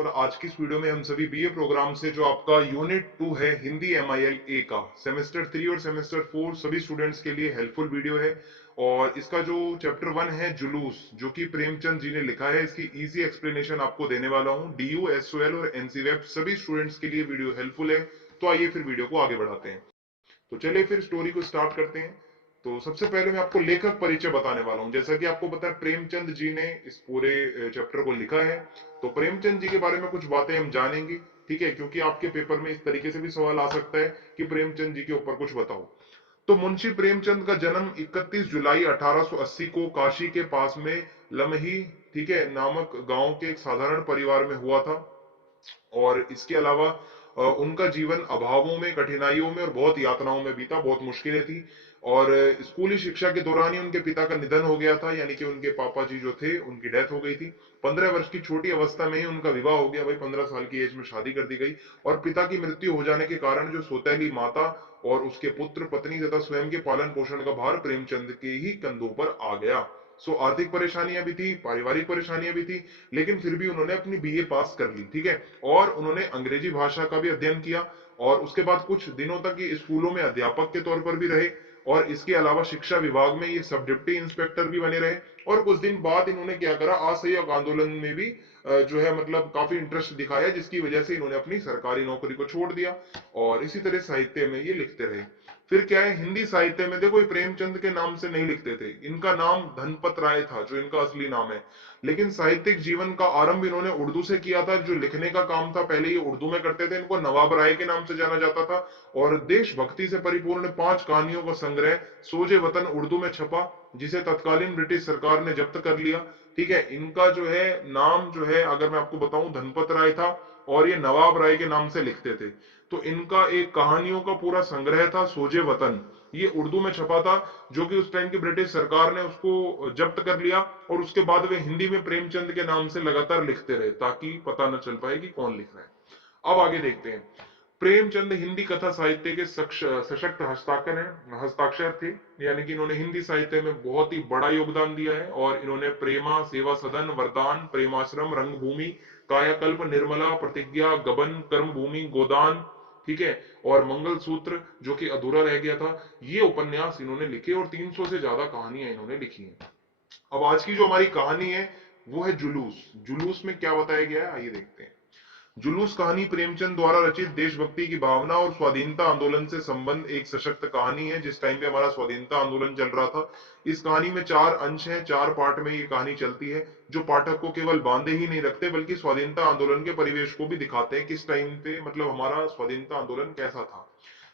और आज की इस वीडियो में हम सभी बीए प्रोग्राम से जो आपका यूनिट 2 है हिंदी एमआईएल ए का सेमेस्टर 3 और सेमेस्टर 4 सभी स्टूडेंट्स के लिए हेल्पफुल वीडियो है। और इसका जो चैप्टर 1 है जुलूस, जो कि प्रेमचंद जी ने लिखा है, इसकी इजी एक्सप्लेनेशन आपको देने वाला हूँ। डीयू, एसओएल और एनसी वेब सभी स्टूडेंट्स के लिए वीडियो हेल्पफुल है। तो आइए फिर वीडियो को आगे बढ़ाते हैं। तो चलिए फिर स्टोरी को स्टार्ट करते हैं। तो सबसे पहले मैं आपको लेखक परिचय बताने वाला हूं। जैसा कि आपको पता है, प्रेमचंद जी ने इस पूरे चैप्टर को लिखा है। तो प्रेमचंद जी के बारे में कुछ बातें हम जानेंगे, ठीक है, क्योंकि आपके पेपर में इस तरीके से भी सवाल आ सकता है कि प्रेमचंद जी के ऊपर कुछ बताओ। तो मुंशी प्रेमचंद का जन्म 31 जुलाई 1880 को काशी के पास में लमही, ठीक है, नामक गांव के एक साधारण परिवार में हुआ था। और इसके अलावा उनका जीवन अभावों में, कठिनाइयों में और बहुत यातनाओं में बीता, बहुत मुश्किलें थी। और स्कूली शिक्षा के दौरान ही उनके पिता का निधन हो गया था, यानी कि उनके पापा जी जो थे उनकी डेथ हो गई थी। 15 वर्ष की छोटी अवस्था में ही उनका विवाह हो गया, भाई 15 साल की एज में शादी कर दी गई। और पिता की मृत्यु हो जाने के कारण जो सौतेली माता और उसके पुत्र, पत्नी तथा स्वयं के पालन पोषण का भार प्रेमचंद के ही कंधों पर आ गया। सो आर्थिक परेशानियां भी थी, पारिवारिक परेशानियां भी थी, लेकिन फिर भी उन्होंने अपनी बीए पास कर ली, ठीक है। और उन्होंने अंग्रेजी भाषा का भी अध्ययन किया और उसके बाद कुछ दिनों तक ये स्कूलों में अध्यापक के तौर पर भी रहे। और इसके अलावा शिक्षा विभाग में ये सब डिप्टी इंस्पेक्टर भी बने रहे। और कुछ दिन बाद इन्होंने क्या करा, असहयोग आंदोलन में भी जो है मतलब काफी इंटरेस्ट दिखाया, जिसकी वजह से इन्होंने अपनी सरकारी नौकरी को छोड़ दिया और इसी तरह साहित्य में ये लिखते रहे। फिर क्या है, हिंदी साहित्य में देखो, ये प्रेमचंद के नाम से नहीं लिखते थे, इनका नाम धनपत राय था जो इनका असली नाम है। लेकिन साहित्यिक जीवन का आरंभ इन्होंने उर्दू से किया था। जो लिखने का काम था पहले ये उर्दू में करते थे, इनको नवाब राय के नाम से जाना जाता था। और देशभक्ति से परिपूर्ण 5 कहानियों का संग्रह सोजे वतन उर्दू में छपा, जिसे तत्कालीन ब्रिटिश सरकार ने जब्त कर लिया, ठीक है। इनका जो है नाम जो है, अगर मैं आपको बताऊं, धनपत राय था और ये नवाब राय के नाम से लिखते थे। तो इनका एक कहानियों का पूरा संग्रह था सोजे वतन, ये उर्दू में छपा था, जो कि उस टाइम की ब्रिटिश सरकार ने उसको जब्त कर लिया। और उसके बाद वे हिंदी में प्रेमचंद के नाम से लगातार लिखते रहे, ताकि पता न चल पाए कि कौन लिख रहा है। अब आगे देखते हैं। प्रेमचंद हिंदी कथा साहित्य के सशक्त हस्ताक्षर हैं, हस्ताक्षर थे, यानी कि इन्होंने हिंदी साहित्य में बहुत ही बड़ा योगदान दिया है। और इन्होंने प्रेमा, सेवा सदन, वरदान, प्रेमाश्रम, रंगभूमि, कायाकल्प, निर्मला, प्रतिज्ञा, गबन, कर्मभूमि, गोदान, ठीक है, और मंगल सूत्र जो कि अधूरा रह गया था, ये उपन्यास इन्होंने लिखे। और 300 से ज्यादा कहानियां इन्होंने लिखी हैं। अब आज की जो हमारी कहानी है वो है जुलूस। जुलूस में क्या बताया गया है, आइए देखते हैं। जुलूस कहानी प्रेमचंद द्वारा रचित देशभक्ति की भावना और स्वाधीनता आंदोलन से संबंध एक सशक्त कहानी है। जिस टाइम पे हमारा स्वाधीनता आंदोलन चल रहा था, इस कहानी में 4 अंश हैं, 4 पार्ट में ये कहानी चलती है, जो पाठक को केवल बांधे ही नहीं रखते, बल्कि स्वाधीनता आंदोलन के परिवेश को भी दिखाते हैं, किस टाइम पे मतलब हमारा स्वाधीनता आंदोलन कैसा था।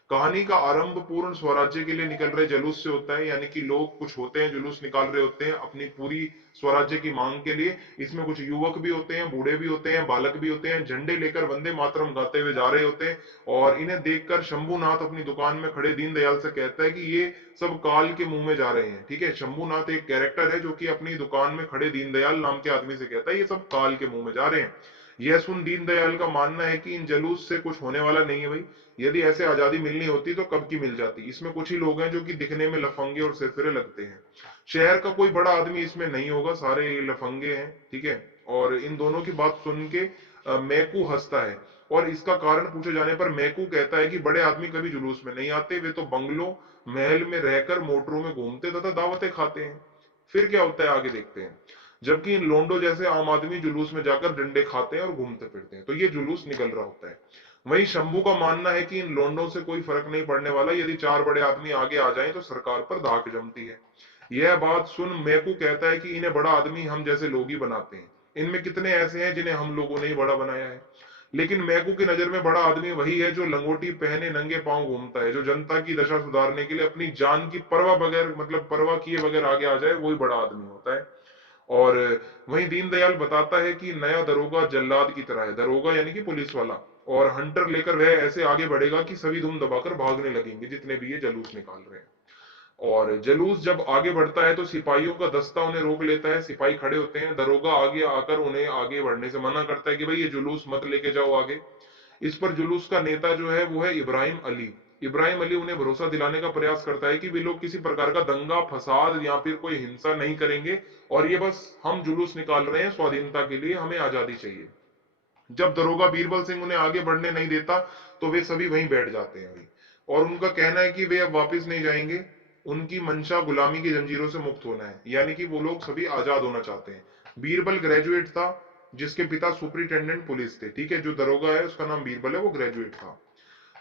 कहानी का आरंभ पूर्ण स्वराज्य के लिए निकल रहे जुलूस से होता है, यानी कि लोग कुछ होते हैं, जुलूस निकाल रहे होते हैं अपनी पूरी स्वराज्य की मांग के लिए। इसमें कुछ युवक भी होते हैं, बूढ़े भी होते हैं, बालक भी होते हैं, झंडे लेकर वंदे मातरम गाते हुए जा रहे होते हैं। और इन्हें देखकर शंभूनाथ अपनी दुकान में खड़े दीनदयाल से कहता है कि ये सब काल के मुंह में जा रहे हैं, ठीक है। शंभूनाथ एक कैरेक्टर है जो कि अपनी दुकान में खड़े दीनदयाल नाम के आदमी से कहता है ये सब काल के मुंह में जा रहे हैं। यह सुन दीनदयाल का मानना है कि इन जलूस से कुछ होने वाला नहीं है भाई, यदि ऐसे आजादी मिलनी होती तो कब की मिल जाती। इसमें कुछ ही लोग हैं जो कि दिखने में लफंगे और सिरफिरे लगते हैं। शहर का कोई बड़ा आदमी इसमें नहीं होगा, सारे लफंगे हैं, ठीक है। और इन दोनों की बात सुन के मैकू हंसता है। और इसका कारण पूछे जाने पर मैकू कहता है कि बड़े आदमी कभी जुलूस में नहीं आते, वे तो बंगलों महल में रहकर मोटरों में घूमते तथा दावतें खाते हैं। फिर क्या होता है, आगे देखते हैं। जबकि इन लोंडो जैसे आम आदमी जुलूस में जाकर डंडे खाते हैं और घूमते फिरते हैं। तो ये जुलूस निकल रहा होता है। वहीं शंभू का मानना है कि इन लोंडों से कोई फर्क नहीं पड़ने वाला, यदि 4 बड़े आदमी आगे आ जाएं तो सरकार पर धाक जमती है। यह बात सुन मैकू कहता है कि इन्हें बड़ा आदमी हम जैसे लोग ही बनाते हैं, इनमें कितने ऐसे हैं जिन्हें हम लोगों ने ही बड़ा बनाया है। लेकिन मैकू की नजर में बड़ा आदमी वही है जो लंगोटी पहने नंगे पांव घूमता है, जो जनता की दशा सुधारने के लिए अपनी जान की परवाह बगैर, मतलब परवाह किए बगैर आगे आ जाए, वही बड़ा आदमी होता है। और वहीं दीनदयाल बताता है कि नया दरोगा जल्लाद की तरह है, दरोगा यानी कि पुलिस वाला, और हंटर लेकर वह ऐसे आगे बढ़ेगा कि सभी धूम दबाकर भागने लगेंगे जितने भी ये जलूस निकाल रहे हैं। और जुलूस जब आगे बढ़ता है तो सिपाहियों का दस्ता उन्हें रोक लेता है, सिपाही खड़े होते हैं, दरोगा आगे आकर उन्हें आगे बढ़ने से मना करता है कि भाई ये जुलूस मत लेके जाओ आगे। इस पर जुलूस का नेता जो है वो है इब्राहिम अली। इब्राहिम अली उन्हें भरोसा दिलाने का प्रयास करता है कि वे लोग किसी प्रकार का दंगा फसाद या फिर कोई हिंसा नहीं करेंगे, और ये बस हम जुलूस निकाल रहे हैं स्वाधीनता के लिए, हमें आजादी चाहिए। जब दरोगा बीरबल सिंह उन्हें आगे बढ़ने नहीं देता तो वे सभी वहीं बैठ जाते हैं भाई। और उनका कहना है कि वे अब वापस नहीं जाएंगे, उनकी मंशा गुलामी की जंजीरों से मुक्त होना है, यानी कि वो लोग सभी आजाद होना चाहते हैं। बीरबल ग्रेजुएट था, जिसके पिता सुपरिटेंडेंट पुलिस थे, ठीक है। जो दरोगा है उसका नाम बीरबल है, वो ग्रेजुएट था।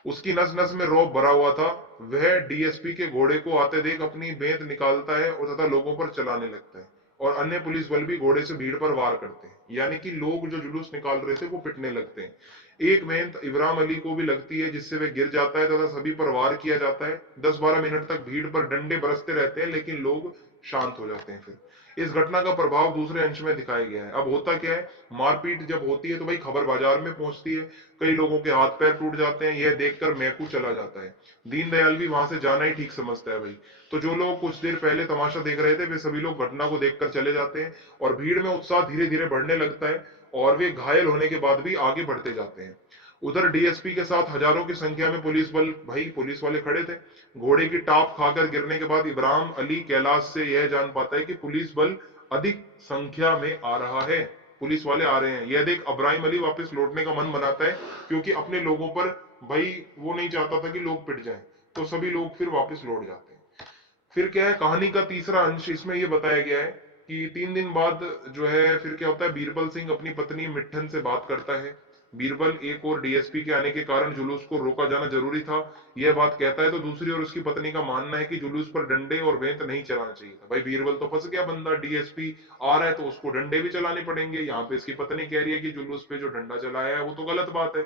उसकी नस नस में रौब भरा हुआ था। वह डीएसपी के घोड़े को आते देख अपनी बेंत निकालता है और तथा लोगों पर चलाने लगता है, और अन्य पुलिस बल भी घोड़े से भीड़ पर वार करते हैं, यानी कि लोग जो जुलूस निकाल रहे थे वो पिटने लगते हैं। एक बेंत इब्राहिम अली को भी लगती है, जिससे वह गिर जाता है तथा सभी पर वार किया जाता है। 10-12 मिनट तक भीड़ पर डंडे बरसते रहते हैं, लेकिन लोग शांत हो जाते हैं। फिर इस घटना का प्रभाव दूसरे अंश में दिखाया गया है। अब होता क्या है, मारपीट जब होती है तो भाई खबर बाजार में पहुंचती है, कई लोगों के हाथ पैर टूट जाते हैं। यह देखकर मैकू चला जाता है। दीनदयाल भी वहां से जाना ही ठीक समझता है भाई। तो जो लोग कुछ देर पहले तमाशा देख रहे थे, वे सभी लोग घटना को देखकर चले जाते हैं, और भीड़ में उत्साह धीरे धीरे बढ़ने लगता है, और वे घायल होने के बाद भी आगे बढ़ते जाते हैं। उधर डीएसपी के साथ हजारों की संख्या में पुलिस बल, भाई पुलिस वाले खड़े थे। घोड़े की टाप खाकर गिरने के बाद इब्राहिम अली कैलाश से यह जान पाता है कि पुलिस बल अधिक संख्या में आ रहा है, पुलिस वाले आ रहे हैं। यह देख इब्राहिम अली वापस लौटने का मन बनाता है, क्योंकि अपने लोगों पर भाई वो नहीं चाहता था कि लोग पिट जाएं। तो सभी लोग फिर वापस लौट जाते हैं। फिर क्या है, कहानी का तीसरा अंश इसमें यह बताया गया है कि 3 दिन बाद जो है फिर क्या होता है, बीरबल सिंह अपनी पत्नी मिट्ठन से बात करता है। बीरबल एक और डीएसपी के आने के कारण जुलूस को रोका जाना जरूरी था, यह बात कहता है। तो दूसरी ओर उसकी पत्नी का मानना है कि जुलूस पर डंडे और बेंत नहीं चलाना चाहिए था। भाई बीरबल तो फंस गया बंदा, डीएसपी आ रहा है तो उसको डंडे भी चलाने पड़ेंगे। यहाँ पे इसकी पत्नी कह रही है कि जुलूस पे जो डंडा चलाया है वो तो गलत बात है।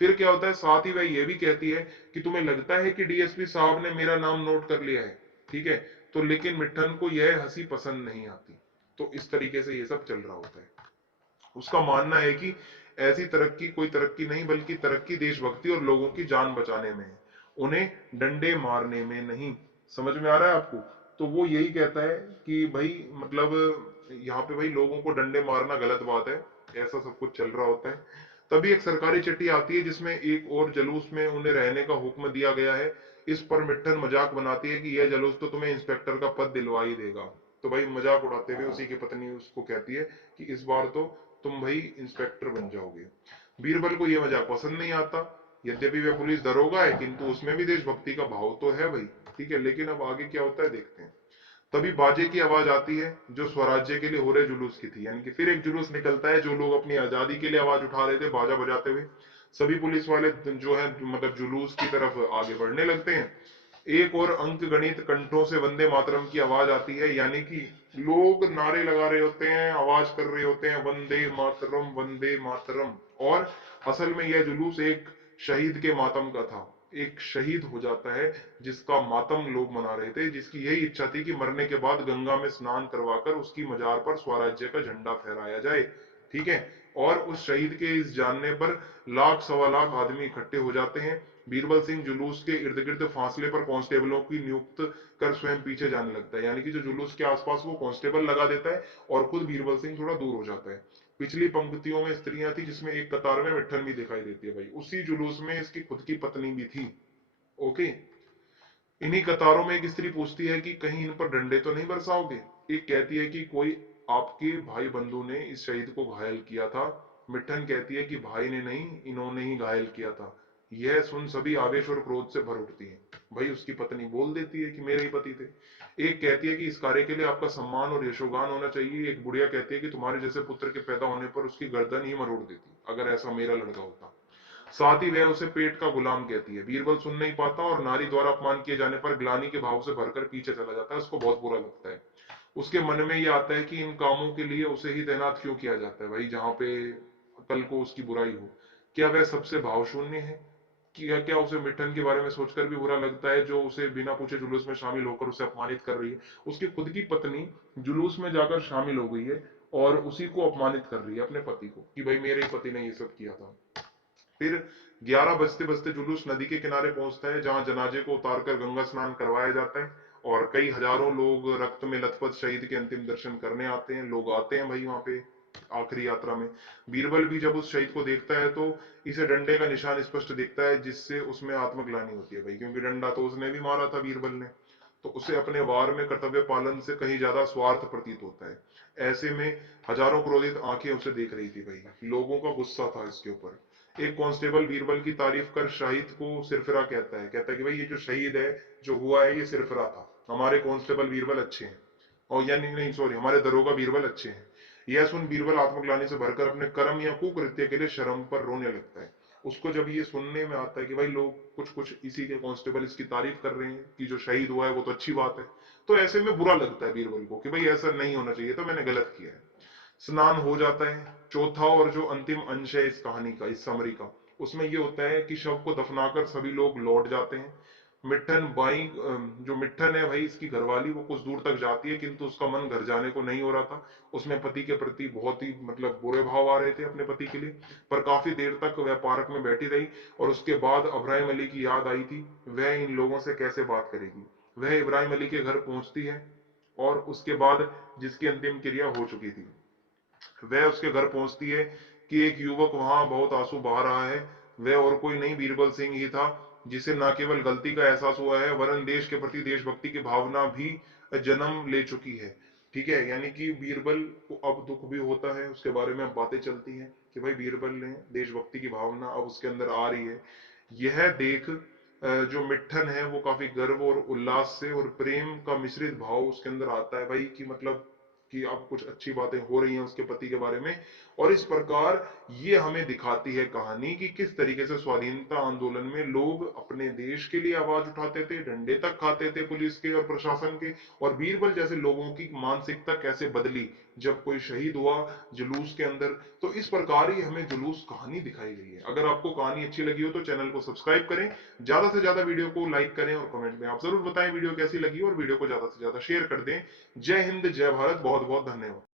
फिर क्या होता है, साथ ही वह ये भी कहती है कि तुम्हें लगता है कि डीएसपी साहब ने मेरा नाम नोट कर लिया है, ठीक है। तो लेकिन मिट्ठन को यह हंसी पसंद नहीं आती। तो इस तरीके से ये सब चल रहा होता है। उसका मानना है कि ऐसी तरक्की कोई तरक्की नहीं, बल्कि तरक्की देशभक्ति और लोगों की जान बचाने में है, उन्हें डंडे मारने में नहीं। समझ में आ रहा है आपको? तो वो यही कहता है कि भाई मतलब यहाँ पे भाई लोगों को डंडे मारना गलत बात है। ऐसा सब कुछ चल रहा होता है। तभी एक सरकारी चिट्ठी आती है, जिसमें एक और जुलूस में उन्हें रहने का हुक्म दिया गया है। इस पर मिट्ठन मजाक बनाती है कि यह जुलूस तो तुम्हें इंस्पेक्टर का पद दिलवा ही देगा। तो भाई मजाक उड़ाते हुए उसी की पत्नी उसको कहती है कि इस बार तो तुम भाई इंस्पेक्टर बन जाओगे। बीरबल को यह मजाक पसंद नहीं आता। यद्यपि वह पुलिस दरोगा है, किंतु उसमें भी देशभक्ति का भाव तो है भाई, ठीक है। लेकिन अब आगे क्या होता है देखते हैं। तभी बाजे की आवाज आती है, जो स्वराज्य के लिए हो रहे जुलूस की थी। यानी कि फिर एक जुलूस निकलता है, जो लोग अपनी आजादी के लिए आवाज उठा रहे थे बाजा बजाते हुए। सभी पुलिस वाले जो है मतलब जुलूस की तरफ आगे बढ़ने लगते हैं। एक और अंक गणित कंठों से वंदे मातरम की आवाज आती है, यानी कि लोग नारे लगा रहे होते हैं, आवाज कर रहे होते हैं वंदे मातरम वंदे मातरम। और असल में यह जुलूस एक शहीद के मातम का था। एक शहीद हो जाता है जिसका मातम लोग मना रहे थे, जिसकी यही इच्छा थी कि मरने के बाद गंगा में स्नान करवाकर उसकी मजार पर स्वराज्य का झंडा फहराया जाए, ठीक है। और उस शहीद के इस जानने पर लाख सवा लाख आदमी इकट्ठे हो जाते हैं। बीरबल सिंह जुलूस के इर्द गिर्द फासले पर कांस्टेबलों की नियुक्त कर स्वयं पीछे जाने लगता है, यानी कि जो जुलूस के आसपास वो कांस्टेबल लगा देता है, और खुद बीरबल सिंह थोड़ा दूर हो जाता है। पिछली पंक्तियों में स्त्रियां थी, जिसमें एक कतार में मिट्ठन भी दिखाई देती है भाई। उसी जुलूस में इसकी खुद की पत्नी भी थी। ओके। इन्हीं कतारों में एक स्त्री पूछती है कि कहीं इन पर डंडे तो नहीं बरसाओगे। एक कहती है कि कोई आपके भाई बंधु ने इस शहीद को घायल किया था। मिट्ठन कहती है कि भाई ने नहीं, इन्होंने ही घायल किया था। यह सुन सभी आवेश और क्रोध से भर उठती है। भाई उसकी पत्नी बोल देती है कि मेरे ही पति थे। एक कहती है कि इस कार्य के लिए आपका सम्मान और यशोगान होना चाहिए। एक बुढ़िया कहती है कि तुम्हारे जैसे पुत्र के पैदा होने पर उसकी गर्दन ही मरोड़ देती अगर ऐसा मेरा लड़का होता। साथ ही वह उसे पेट का गुलाम कहती है। बीरबल सुन नहीं पाता और नारी द्वारा अपमान किए जाने पर ग्लानि के भाव से भरकर पीछे चला जाता है। उसको बहुत बुरा लगता है। उसके मन में यह आता है कि इन कामों के लिए उसे ही तैनात क्यों किया जाता है भाई, जहां पे कल को उसकी बुराई हो। क्या वह सबसे भाव शून्य है? क्या क्या उसे मिट्ठन के बारे में सोचकर भी बुरा लगता है, जो उसे बिना पूछे जुलूस में शामिल होकर उसे अपमानित कर रही है। उसकी खुद की पत्नी जुलूस में जाकर शामिल हो गई है, और उसी को अपमानित कर रही है, अपने पति को, कि भाई मेरे ही पति ने ये सब किया था। फिर 11 बजते बजते जुलूस नदी के किनारे पहुंचता है, जहां जनाजे को उतारकर गंगा स्नान करवाया जाता है, और कई हजारों लोग रक्त में लथपथ शहीद के अंतिम दर्शन करने आते हैं। लोग आते हैं भाई वहां पे आखिरी यात्रा में। बीरबल भी जब उस शहीद को देखता है तो इसे डंडे का निशान स्पष्ट दिखता है, जिससे उसमें आत्मग्लानि होती है भाई, क्योंकि डंडा तो उसने भी मारा था बीरबल ने। तो उसे अपने वार में कर्तव्य पालन से कहीं ज्यादा स्वार्थ प्रतीत होता है। ऐसे में हजारों क्रोधित आंखें उसे देख रही थी भाई, लोगों का गुस्सा था इसके ऊपर। एक कांस्टेबल बीरबल की तारीफ कर शाहिद को सिरफिरा कहता है कि भाई ये जो शहीद है, जो हुआ है, ये सिरफिरा था, हमारे कांस्टेबल बीरबल अच्छे हैं। और या नहीं नहीं सॉरी, हमारे दरोगा बीरबल अच्छे हैं। यह सुन बीरबल आत्मग्लानि से भरकर अपने कर्म या कुकृत्य के लिए शर्म पर रोने लगता है। उसको जब ये सुनने में आता है कि भाई लोग कुछ कुछ इसी के कांस्टेबल इसकी तारीफ कर रहे हैं कि जो शहीद हुआ है वो तो अच्छी बात है, तो ऐसे में बुरा लगता है बीरबल को कि भाई ऐसा नहीं होना चाहिए था, मैंने गलत किया है। स्नान हो जाता है। चौथा और जो अंतिम अंश है इस कहानी का, इस समरी का, उसमें ये होता है कि शव को दफनाकर सभी लोग लौट जाते हैं। मिट्ठन बाई, जो मिट्ठन है भाई इसकी घरवाली, वो कुछ दूर तक जाती है किंतु उसका मन घर जाने को नहीं हो रहा था। उसमें पति के प्रति बहुत ही मतलब बुरे भाव आ रहे थे अपने पति के लिए। पर काफी देर तक वह पार्क में बैठी रही और उसके बाद इब्राहिम अली की याद आई थी। वह इन लोगों से कैसे बात करेगी। वह इब्राहिम अली के घर पहुंचती है और उसके बाद जिसकी अंतिम क्रिया हो चुकी थी, वह उसके घर पहुंचती है कि एक युवक वहां बहुत आंसू बहा रहा है। वह और कोई नहीं बीरबल सिंह ही था, जिसे न केवल गलती का एहसास हुआ है वरन देश के प्रति देशभक्ति की भावना भी जन्म ले चुकी है। ठीक है, यानी कि बीरबल को अब दुख भी होता है, उसके बारे में अब बातें चलती हैं कि भाई बीरबल ने देशभक्ति की भावना अब उसके अंदर आ रही है। यह देख जो मिट्ठन है वो काफी गर्व और उल्लास से और प्रेम का मिश्रित भाव उसके अंदर आता है भाई, कि मतलब कि अब कुछ अच्छी बातें हो रही हैं उसके पति के बारे में। और इस प्रकार ये हमें दिखाती है कहानी कि किस तरीके से स्वाधीनता आंदोलन में लोग अपने देश के लिए आवाज उठाते थे, डंडे तक खाते थे पुलिस के और प्रशासन के। और बीरबल जैसे लोगों की मानसिकता कैसे बदली जब कोई शहीद हुआ जुलूस के अंदर। तो इस प्रकार ही हमें जुलूस कहानी दिखाई गई है। अगर आपको कहानी अच्छी लगी हो तो चैनल को सब्सक्राइब करें, ज्यादा से ज्यादा वीडियो को लाइक करें और कमेंट में आप जरूर बताएं वीडियो कैसी लगी, और वीडियो को ज्यादा से ज्यादा शेयर कर दें। जय हिंद, जय भारत, बहुत बहुत धन्यवाद।